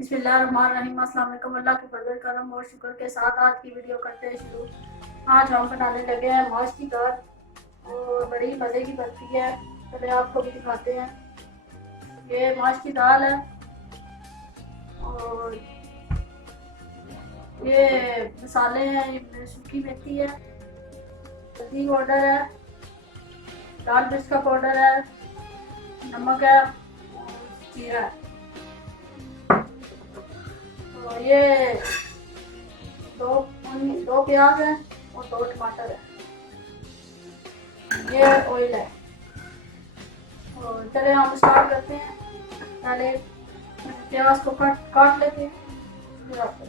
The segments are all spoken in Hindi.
बिस्मिल्लाहिर्रहमानिर्रहीम। अस्सलाम वालेकुम। अल्लाह के फजल करम और शुक्र के साथ आज की वीडियो करते हैं शुरू। आज हम बनाने लगे हैं मार्श की दाल और बड़ी मज़े की बनती है। पहले आपको भी दिखाते हैं। ये मार्श की दाल है और ये मसाले हैं। ये सूखी मेथी है, हल्दी पाउडर है, लाल मिर्च का पाउडर है, नमक है और जीरा है। और ये दो प्याज है और 2 टमाटर है। ये ऑयल है। और चले हम स्टार्ट करते हैं। पहले प्याज को काट लेते हैं, फिर आपको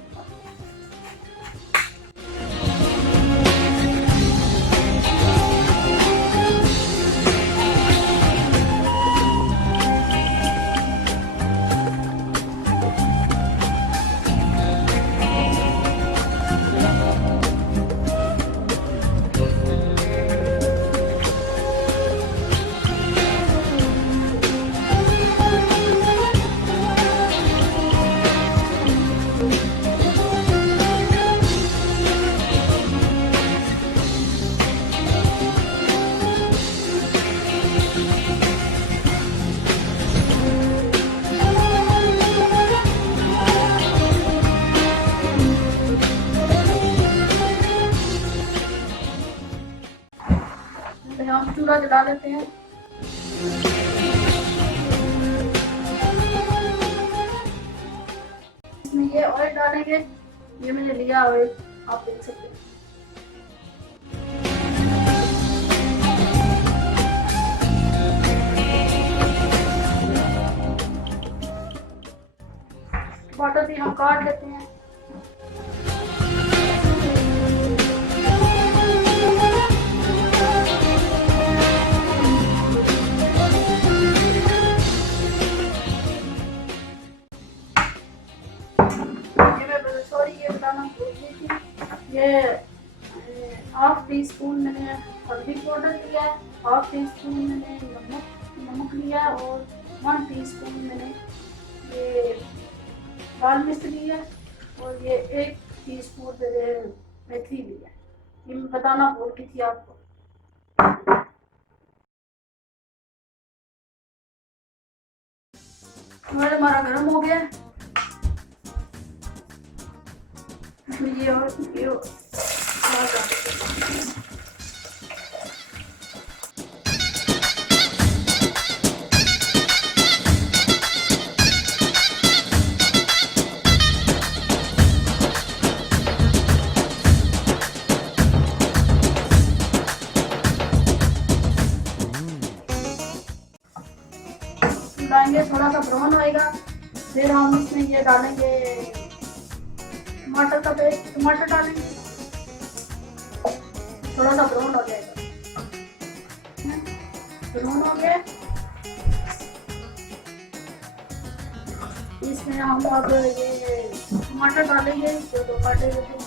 हम चूल्हा जला लेते हैं। इसमें ये ऑयल डालेंगे। ये मैंने लिया ऑयल, आप देख सकते हैं। टमाटर भी हम काट लेते हैं। ये 1/2 टीस्पून मैंने हल्दी पाउडर लिया है, 1/2 टीस्पून मैंने नमक लिया और 1 टीस्पून मैंने ये लाल मिर्च ली है और ये 1 टीस्पून मैंने मेथी ली है। ये मैं बताना भूल गई थी आपको। हमारा गर्म हो गया। ये डालेंगे, थोड़ा सा ब्राउन होएगा, फिर हम इसमें ये डालेंगे टमाटर का पेस्ट। टमाटर डालेंगे, थोड़ा सा ब्राउन हो जाएगा। ब्राउन हो गया। इसमें हम अब ये टमाटर डालेंगे जो 2 काटे हुए थे।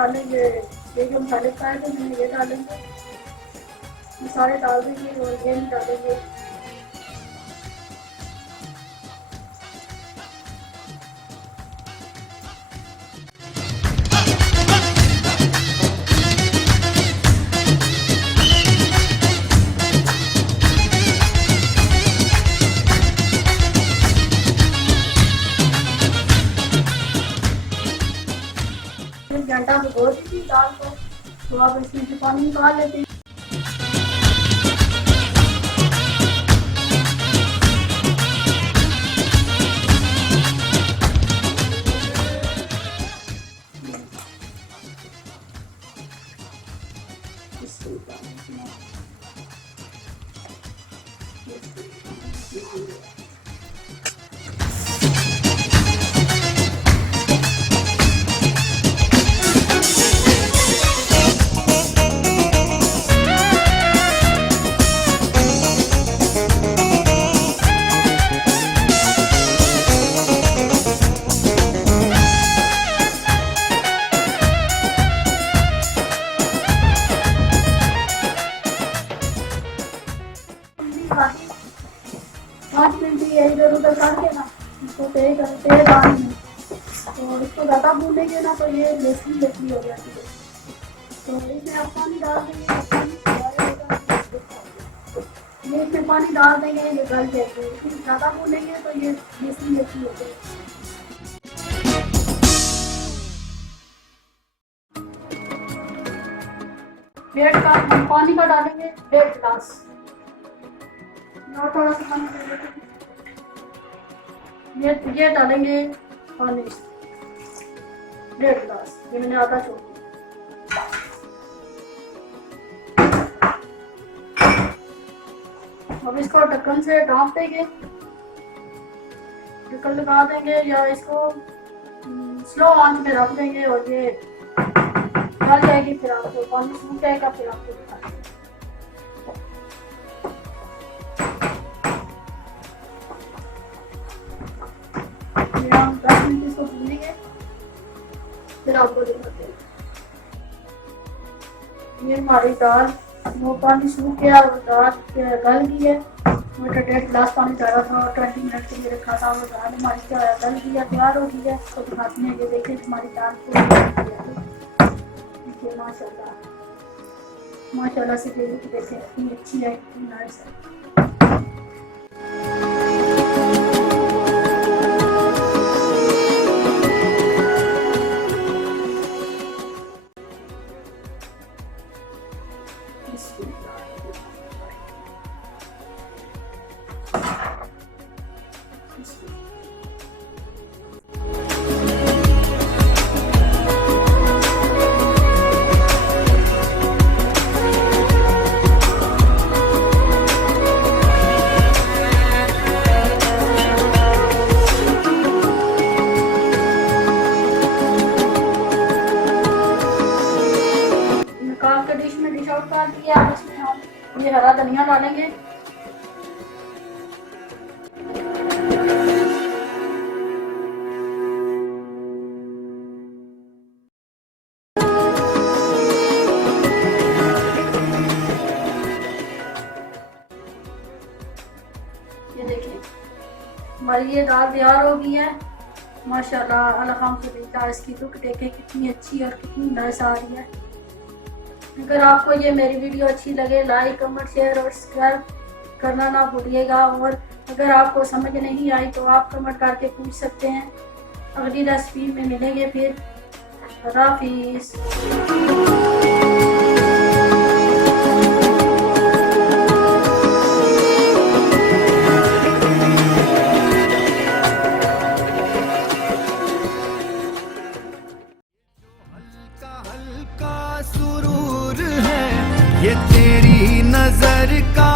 डालेंगे ये जो मसाले खाए थे मैंने, ये डालेंगे, मसाले डाल देंगे और ये नहीं डालेंगे। घंटा भिगो दी थी दाल को, तो आप इसमें से पानी निकाल लेते हैं। पाँच मिनट ये इधर उधर करके ना इसको तेज आने में, और इसको ज़्यादा भूनेंगे ना तो ये लेसली लेसली हो जाती है। तो इसमें आप पानी डाल देंगे, ये इसमें पानी डाल देंगे, ये गल जाएगी। इसमें ज़्यादा भूनेंगे तो ये लेसली लेसली हो जाएगी। डेढ़ का पानी का डालेंगे 1.5 गिलास, और थोड़ा सा पानी दे देते हैं। ये डालेंगे पानी 1.5 गिलास, ये मैंने आधा छोड़ दिया। अब इसको ढक्कन से ढाँप देंगे, ढक्कन लगा देंगे या इसको स्लो आंच पे रख देंगे और ये गल जाएगी। फिर आपको पानी सूख जाएगा, फिर आपको दिखाएंगे। हम 10 मिनट इसको भूनेंगे, फिर आपको दिखाते हैं। ये हमारी दाल वो पानी सूख गया और दाल गल गई है। मैं 1.5 गिलास पानी डाला था और 20 मिनट के लिए रखा था। वो दाल हमारी गल गई है, तैयार हो गई है। तो दिखाते हैं, ये देखिए हमारी दाल देखिए माशाल्लाह से देखें कितनी अच्छी है, कितनी नाइस है। इसमें हम ये हरा धनिया डालेंगे, ये देखिए हमारी ये दाल तैयार हो गई है। माशाल्लाह अल्हम्दुलिल्लाह, इसकी लुक देखें कितनी अच्छी और कितनी नाइस आ रही है। अगर आपको ये मेरी वीडियो अच्छी लगे, लाइक कमेंट शेयर और सब्सक्राइब करना ना भूलिएगा। और अगर आपको समझ नहीं आई तो आप कमेंट करके पूछ सकते हैं। अगली रेसिपी में मिलेंगे फिर। अल्लाह हाफिज़। ये तेरी नजर का